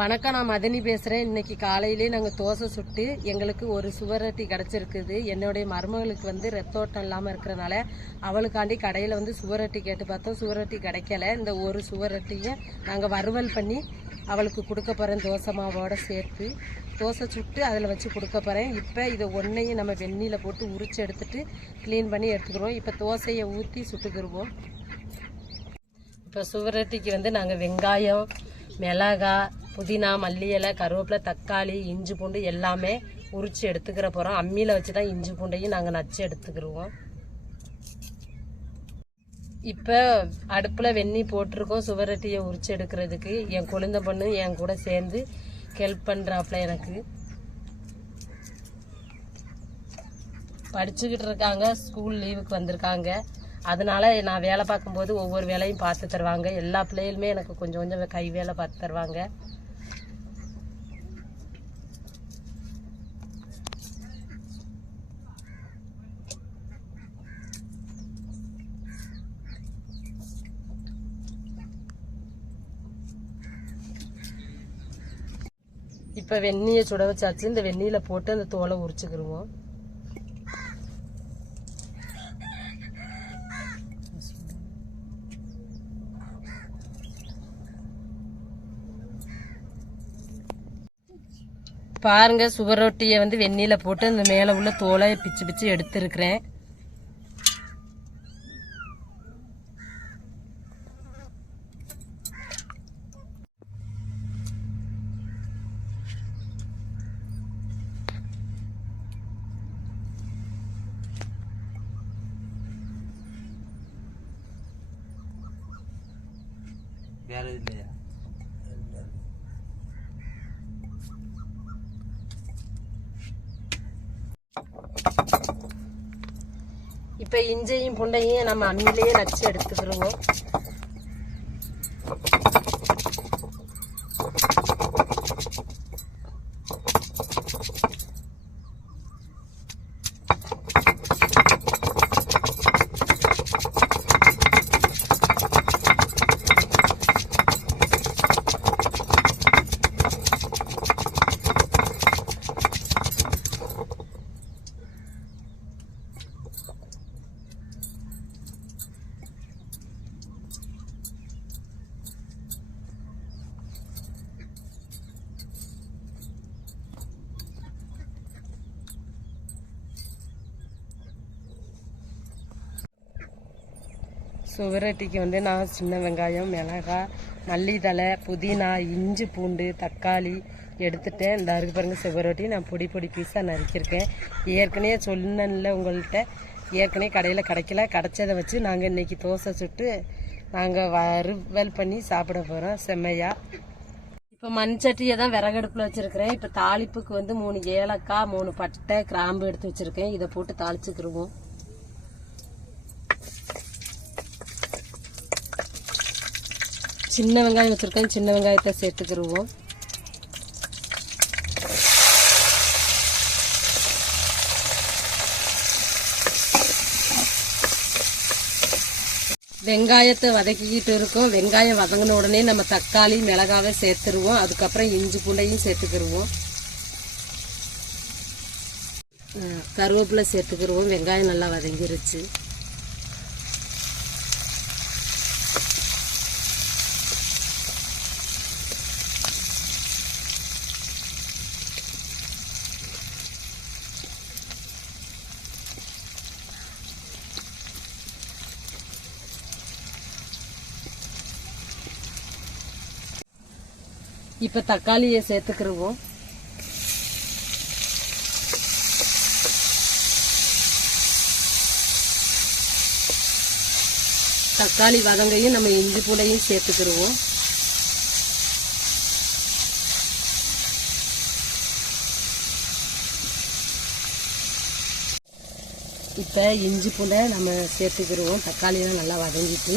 வணக்கம், நான் மதனி பேசுகிறேன். இன்னைக்கு காலையிலே நாங்கள் தோசை சுட்டு எங்களுக்கு ஒரு சுவரொட்டி கிடச்சிருக்குது. என்னுடைய மருமகளுக்கு வந்து ரத்தோட்டம் இல்லாமல் இருக்கிறனால அவளுக்காண்டி கடையில் வந்து சுவரொட்டி கேட்டு பார்த்தோம். சுவரொட்டி கிடைக்கல. இந்த ஒரு சுவரொட்டியை நாங்கள் வறுவல் பண்ணி அவளுக்கு கொடுக்க போகிறேன். தோசை மாவோடு சேர்த்து தோசை சுட்டு அதில் வச்சு கொடுக்க போகிறேன். இப்போ இதை ஒன்றையும் நம்ம வெந்நீரில் போட்டு உரிச்சு எடுத்துட்டு க்ளீன் பண்ணி எடுத்துக்கிறோம். இப்போ தோசையை ஊற்றி சுட்டுக்கிடுவோம். இப்போ சுவரொட்டிக்கு வந்து நாங்கள் வெங்காயம், மிளகாய், புதினா, மல்லி இலை, கருவேப்பிலை, தக்காளி, இஞ்சி பூண்டு எல்லாமே உரிச்சு எடுத்துக்கிற போகிறோம். அம்மியில் வச்சு தான் இஞ்சி பூண்டையும் நாங்கள் நச்சு எடுத்துக்கிடுவோம். இப்போ அடுப்பில் வெந்நீர் போட்டிருக்கோம் சுவரொட்டியை உரிச்சு எடுக்கிறதுக்கு. என் குழந்தை பொண்ணு என் கூட சேர்ந்து ஹெல்ப் பண்ணுறாப்புல. எனக்கு படிச்சுக்கிட்டு இருக்காங்க, ஸ்கூல் லீவுக்கு வந்திருக்காங்க. அதனால நான் வேலை பார்க்கும்போது ஒவ்வொரு வேலையும் பார்த்து தருவாங்க. எல்லா பிள்ளைகளுமே எனக்கு கொஞ்சம் கொஞ்சம் கை வேலை பார்த்து தருவாங்க. இப்போ வெந்நியை சுட வச்சாச்சு. இந்த வெந்நியில் போட்டு அந்த தோலை உரிச்சுக்கிடுவோம். பாருங்க, சுவரொட்டியை வந்து வெந்நியில் போட்டு அந்த மேலே உள்ள தோலை பிச்சு பிச்சு எடுத்துருக்கிறேன். இல்லையா? இப்ப இஞ்சையும் புண்டையும் நம்ம அம்மியிலேயே நச்சு எடுத்துக்கிறோம். சுவரொட்டிக்கு வந்து நான் சின்ன வெங்காயம், மிளகாய், மல்லித்தலை, புதினா, இஞ்சி பூண்டு, தக்காளி எடுத்துட்டேன். இந்த அருக்கு பாருங்க, சுவரொட்டி நான் பொடி பொடி பீஸாக நறுக்கியிருக்கேன். ஏற்கனவே சொன்னேன்ல உங்கள்கிட்ட, ஏற்கனவே கடையில் கிடைக்கல. கிடைச்சதை வச்சு நாங்கள் இன்றைக்கி தோசை சுட்டு நாங்கள் வறுவல் பண்ணி சாப்பிட போகிறோம் செம்மையாக. இப்போ மண் சட்டியை தான் விறகடுப்பில் வச்சுருக்கிறேன். இப்போ தாளிப்புக்கு வந்து 3 ஏலக்காய், 3 பட்டை, கிராம்பு எடுத்து வச்சுருக்கேன். இதை போட்டு தாளிச்சுக்கிடுவோம். சின்ன வெங்காயம் வச்சுருக்கேன். சின்ன வெங்காயத்தை சேர்த்துக்கிடுவோம். வெங்காயத்தை வதக்கிக்கிட்டு இருக்கோம். வெங்காயம் வதங்கின உடனே நம்ம தக்காளி, மிளகாவை சேர்த்துருவோம். அதுக்கப்புறம் இஞ்சி பூண்டையும் சேர்த்துக்கிடுவோம். கருவேப்பிலை சேர்த்துக்கிடுவோம். வெங்காயம் நல்லா வதங்கிருச்சு. இப்போ தக்காளியை சேர்த்துக்கிடுவோம். தக்காளி வதங்கையும் நம்ம இஞ்சி பூண்டையும் சேர்த்துக்கிடுவோம். இப்போ இஞ்சி பூண்டை நம்ம சேர்த்துக்கிடுவோம். தக்காளியெல்லாம் நல்லா வதங்கிட்டு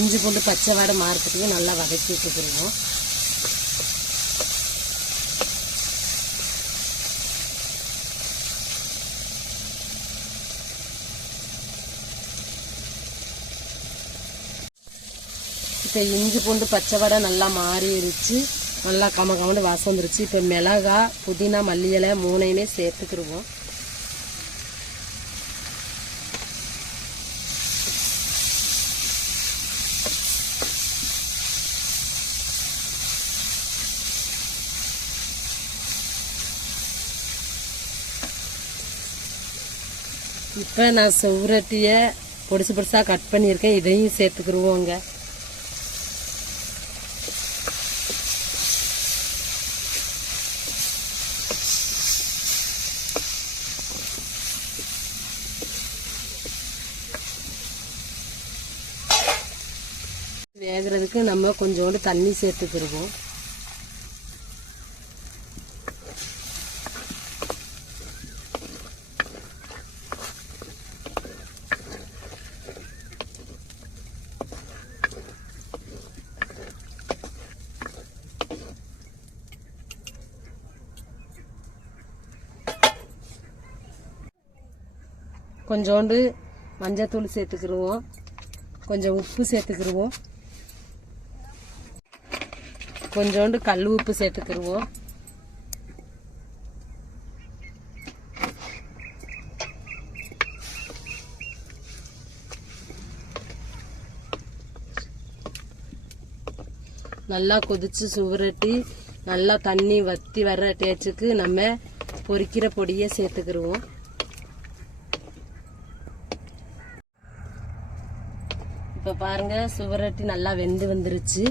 இஞ்சி பூண்டு பச்சை வாடை மாறத்துக்கு நல்லா வதக்கி விட்டுக்கிடுவோம். இப்போ இஞ்சி பூண்டு பச்சை வடை நல்லா மாறிடுச்சு. நல்லா கமகமன்னு வாசம் வந்துருச்சு. இப்போ மிளகா, புதினா, மல்லி இலை 3ஐயுமே சேர்த்துக்கிடுவோம். இப்போ நான் சுவரொட்டியை பொடிசு பொடிசாக கட் பண்ணியிருக்கேன். இதையும் சேர்த்துக்கிடுவோங்க. வேகிறதுக்கு நம்ம கொஞ்சோண்டு தண்ணி சேர்த்துக்கிடுவோம். கொஞ்சோண்டு மஞ்சத்தூள் சேர்த்துக்கிடுவோம். கொஞ்சம் உப்பு சேர்த்துக்கிடுவோம். கொஞ்சோண்டு கல் உப்பு சேர்த்துக்கிடுவோம். நல்லா கொதிச்சு சுவரட்டி நல்லா தண்ணி வத்தி வர்ற டேச்சுக்கு நம்ம பொரிக்கிற பொடியை சேர்த்துக்கிடுவோம். இப்போ பாருங்க சுவரொட்டி நல்லா வெந்து வந்துருச்சு.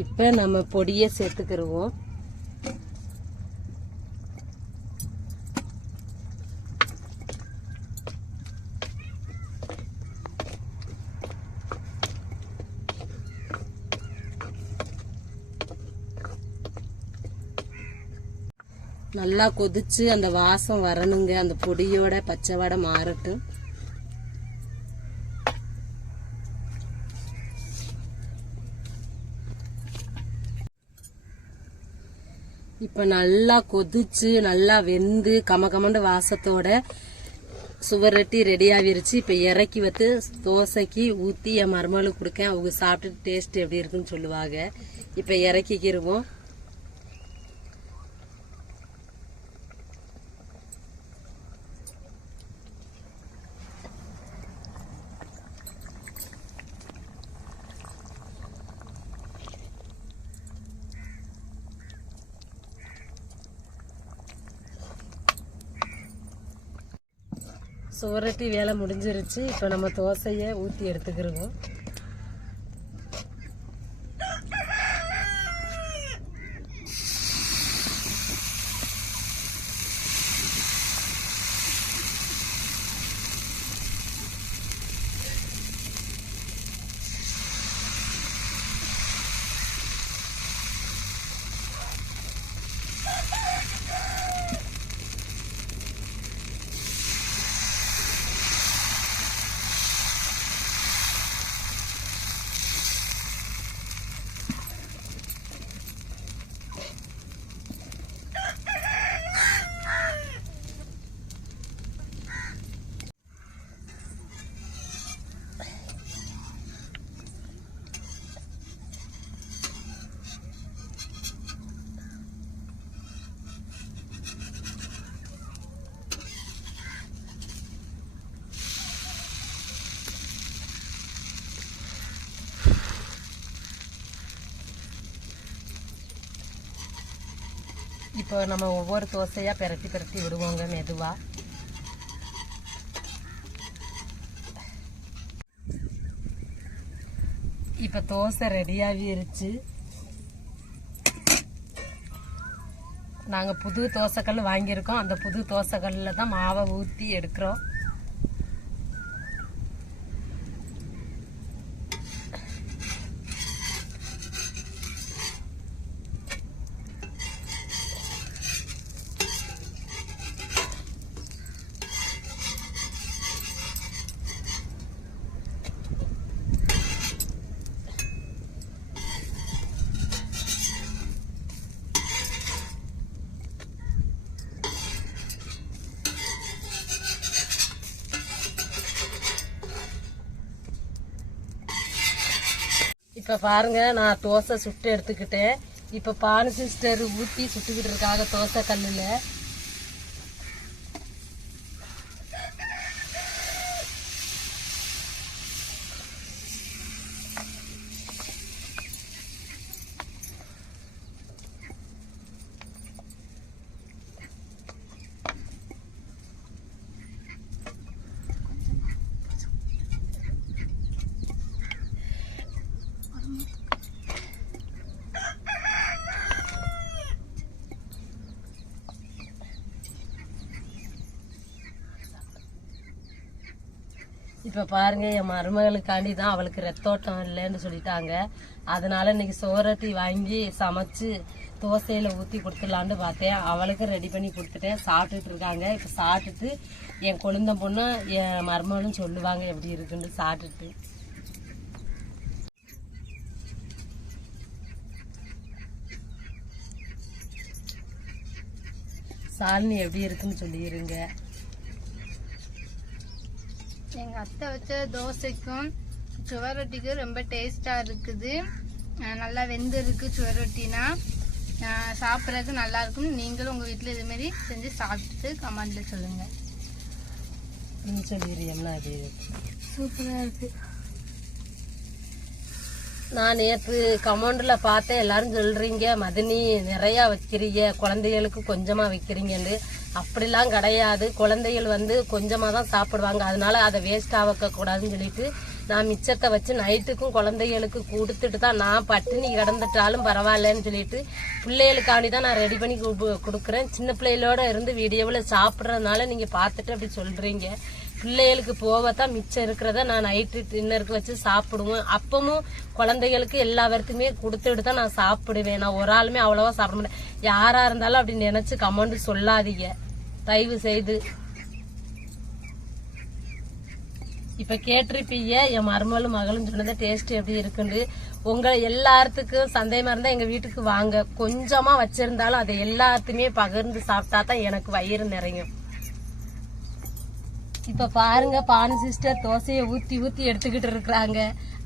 இப்போ நம்ம பொடியை சேர்த்துக்கிடுவோம். நல்லா கொதிச்சு அந்த வாசம் வரணுங்க. அந்த பொடியோட பச்சை வாடை மாறட்டும். இப்போ நல்லா கொதிச்சு நல்லா வெந்து கமகமண்ட வாசத்தோட சுவரொட்டி ரெடி ஆகிருச்சு. இப்போ இறக்கி வச்சு தோசைக்கு ஊற்றி என் மருமகளுக்கு கொடுக்கேன். அவங்க சாப்பிட்டு டேஸ்ட் எப்படி இருக்குன்னு சொல்லுவாங்க. இப்போ இறக்கிக்கிருவோம். சுவரொட்டி வேலை முடிஞ்சிருச்சு. இப்போ நம்ம தோசையை ஊற்றி எடுத்துக்கிருவோம். இப்போ நம்ம ஒவ்வொரு தோசையா பிரட்டி பிரட்டி விடுவோங்க மெதுவா. இப்போ தோசை ரெடியாகிருச்சு. நாங்கள் புது தோசைக்கல் வாங்கியிருக்கோம். அந்த புது தோசைக்கல்லில் தான் மாவை ஊற்றி எடுக்கிறோம். இப்போ பாருங்க, நான் தோசை சுட்டு எடுத்துக்கிட்டேன். இப்ப பானு சிஸ்டர் ஊத்தி சுட்டுக்கிட்டு இருக்காங்க தோசை கல்லுல. இப்ப பாருங்க, என் மருமகளுக்காண்டி தான் அவளுக்கு ரத்தோட்டம் இல்லைன்னு சொல்லிட்டாங்க. அதனால இன்னைக்கு சோரட்டி வாங்கி சமைச்சு தோசையில ஊத்தி கொடுத்துடலான்னு பார்த்தேன். அவளுக்கு ரெடி பண்ணி கொடுத்துட்டேன். சாப்பிட்டுட்டு இருக்காங்க. இப்ப சாப்பிட்டுட்டு என் கொழுந்த பொண்ணு என் மருமகளும் சொல்லுவாங்க எப்படி இருக்குன்னு சாப்பிட்டுட்டு. சாலினி எப்படி இருக்குன்னு சொல்லிடுங்க. எங்கள் அத்தை வச்ச தோசைக்கும் சுவரொட்டிக்கும் ரொம்ப டேஸ்ட்டாக இருக்குது. நல்லா வெந்து இருக்குது சுவரொட்டினா. சாப்பிட்றதுக்கு நல்லாயிருக்கும். நீங்களும் உங்கள் வீட்டில் இதுமாரி செஞ்சு சாப்பிட்டுட்டு கமெண்டில் சொல்லுங்கள். சொல்லிடுறியம்னா அது சூப்பராக இருக்குது. நான் நேற்று கமெண்ட்ல பார்த்தேன், எல்லாரும் சொல்றீங்க மதினி நிறைய வைக்கிறீங்க, குழந்தைகளுக்கு கொஞ்சமா வைக்கிறீங்கன்னு. அப்படிலாம் கிடையாது. குழந்தைகள் வந்து கொஞ்சமா தான் சாப்பிடுவாங்க. அதனால அதை வேஸ்ட் ஆக கூடாதுன்னு சொல்லிட்டு நான் மிச்சத்தை வச்சு நைட்டுக்கும் குழந்தைகளுக்கு கொடுத்துட்டு தான் நான் பட்டினி கிடந்துட்டாலும் பரவாயில்லன்னு சொல்லிட்டு பிள்ளைகளுக்காண்டி தான் நான் ரெடி பண்ணி கொடுக்குறேன். சின்ன பிள்ளைகளோட இருந்து வீடியோவில் சாப்பிட்றதுனால நீங்க பார்த்துட்டு அப்படி சொல்றீங்க. பிள்ளைகளுக்கு போகத்தான் மிச்சம் இருக்கிறத நான் நைட்டு டின்னருக்கு வச்சு சாப்பிடுவேன். அப்பவும் குழந்தைகளுக்கு எல்லா பேருக்குமே கொடுத்துட்டு தான் நான் சாப்பிடுவேன். நான் ஒரு ஆளுமே அவ்வளவா சாப்பிட மாட்டேன். யாரா இருந்தாலும் அப்படி நினைச்சு கமெண்ட் சொல்லாதீங்க தயவு செய்து. இப்ப கேட்டிருப்பீங்க என் மருமகளும் மகளும் சொன்னதை டேஸ்ட் எப்படி இருக்குன்னு. உங்களை எல்லாத்துக்கும் சந்தேகமா இருந்தா எங்க வீட்டுக்கு வாங்க. கொஞ்சமா வச்சிருந்தாலும் அதை எல்லாத்தையுமே பகிர்ந்து சாப்பிட்டா தான் எனக்கு வயிறு நிறையும். இப்ப பாருங்க, பானு சிஸ்டர் தோசையை ஊத்தி ஊத்தி எடுத்துக்கிட்டு இருக்கிறாங்க.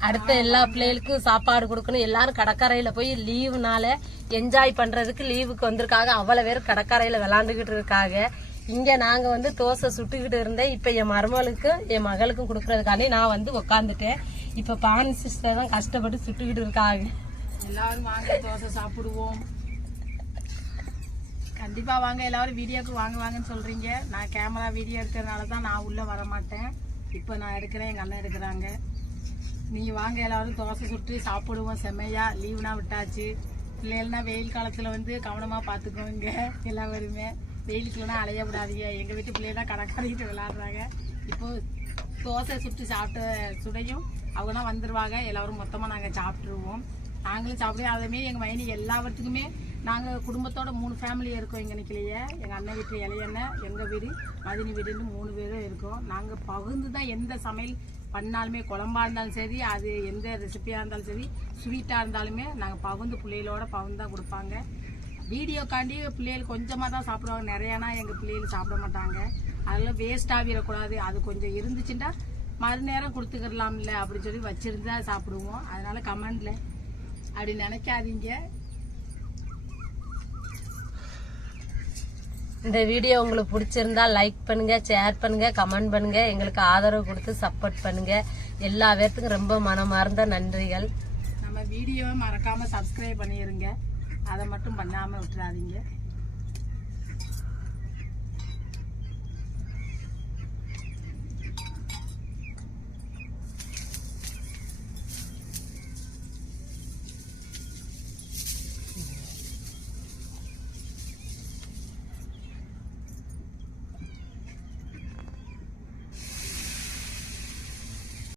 அடுத்த எல்லா பிள்ளைகளுக்கும் சாப்பாடு கொடுக்கணும். எல்லாரும் கடற்கரையில போய் லீவுனால என்ஜாய் பண்றதுக்கு லீவுக்கு வந்திருக்காங்க. அவ்வளவு பேர் கடற்கரையில விளையாண்டுகிட்டு இருக்காங்க. இங்க நாங்க வந்து தோசை சுட்டுக்கிட்டு இருந்தேன். இப்ப என் மருமகளுக்கும் என் மகளுக்கும் கொடுக்கறதுக்காண்டி நான் வந்து உக்காந்துட்டேன். இப்ப பானு சிஸ்டர் தான் கஷ்டப்பட்டு சுட்டுக்கிட்டு இருக்காங்க. எல்லாரும் வாங்க தோசை சாப்பிடுவோம். கண்டிப்பா வாங்க, எல்லாரும் வீடியோக்கு வாங்க வாங்கன்னு சொல்றீங்க. நான் கேமரா வீடியோ எடுக்கிறதுனால தான் நான் உள்ள வர மாட்டேன். இப்போ நான் எடுக்கிறேன், எங்க அண்ணன் எடுக்கிறாங்க. நீங்க வாங்க, எல்லாரும் தோசை சுட்டு சாப்பிடுவோம். செம்மையா லீவுனா விட்டாச்சு. பிள்ளைகள்னா வெயில் காலத்துல வந்து கவனமா பாத்துக்கோங்க. எல்லாருமே வெயிலுக்குள்ளனா அலைய விடாதீங்க. எங்க வீட்டு பிள்ளைங்க கடற்கரைக்கிட்டு விளையாடுறாங்க. இப்போ தோசை சுட்டு சாப்பிட்ட சுடையும் அவங்கனா வந்துருவாங்க. எல்லாரும் மொத்தமா நாங்க சாப்பிட்டுருவோம். நாங்களும் சாப்பிடுவோம். அதேமாரி எங்க மைனி எல்லாத்துக்குமே நாங்கள் குடும்பத்தோட 3 ஃபேமிலி இருக்கோம். எங்கள் நிற்கலையே எங்கள் அண்ணன் வீட்டு இளையண்ணன், எங்கள் வீடு, மதினி வீடுன்னு 3 பேரும் இருக்கோம். நாங்கள் பகிர்ந்து தான் எந்த சமையல் பண்ணாலுமே, குழம்பா இருந்தாலும் சரி, அது எந்த ரெசிபியாக இருந்தாலும் சரி, ஸ்வீட்டாக இருந்தாலுமே நாங்கள் பகிர்ந்து பிள்ளைகளோட பகிர்ந்து தான் கொடுப்பாங்க. வீடியோக்காண்டி பிள்ளைகள் கொஞ்சமாக தான் சாப்பிடுவாங்க. நிறையானா எங்கள் பிள்ளைகள் சாப்பிட மாட்டாங்க. அதெல்லாம் வேஸ்ட் ஆகிடக்கூடாது. அது கொஞ்சம் இருந்துச்சுன்னா மறுநேரம் கொடுத்துக்கிடலாம்ல அப்படின்னு சொல்லி வச்சுருந்தா சாப்பிடுவோம். அதனால கமெண்ட்ல அப்படி நினைக்காதீங்க. இந்த வீடியோ உங்களுக்கு பிடிச்சிருந்தா லைக் பண்ணுங்க, ஷேர் பண்ணுங்க, கமெண்ட் பண்ணுங்க. எங்களுக்கு ஆதரவு கொடுத்து சப்போர்ட் பண்ணுங்க. எல்லா பேர்த்துக்கும் ரொம்ப மனமார்ந்த நன்றிகள். நம்ம வீடியோவை மறக்காம சப்ஸ்கிரைப் பண்ணிருங்க. அதை மட்டும் பண்ணாம விட்டுறாதீங்க.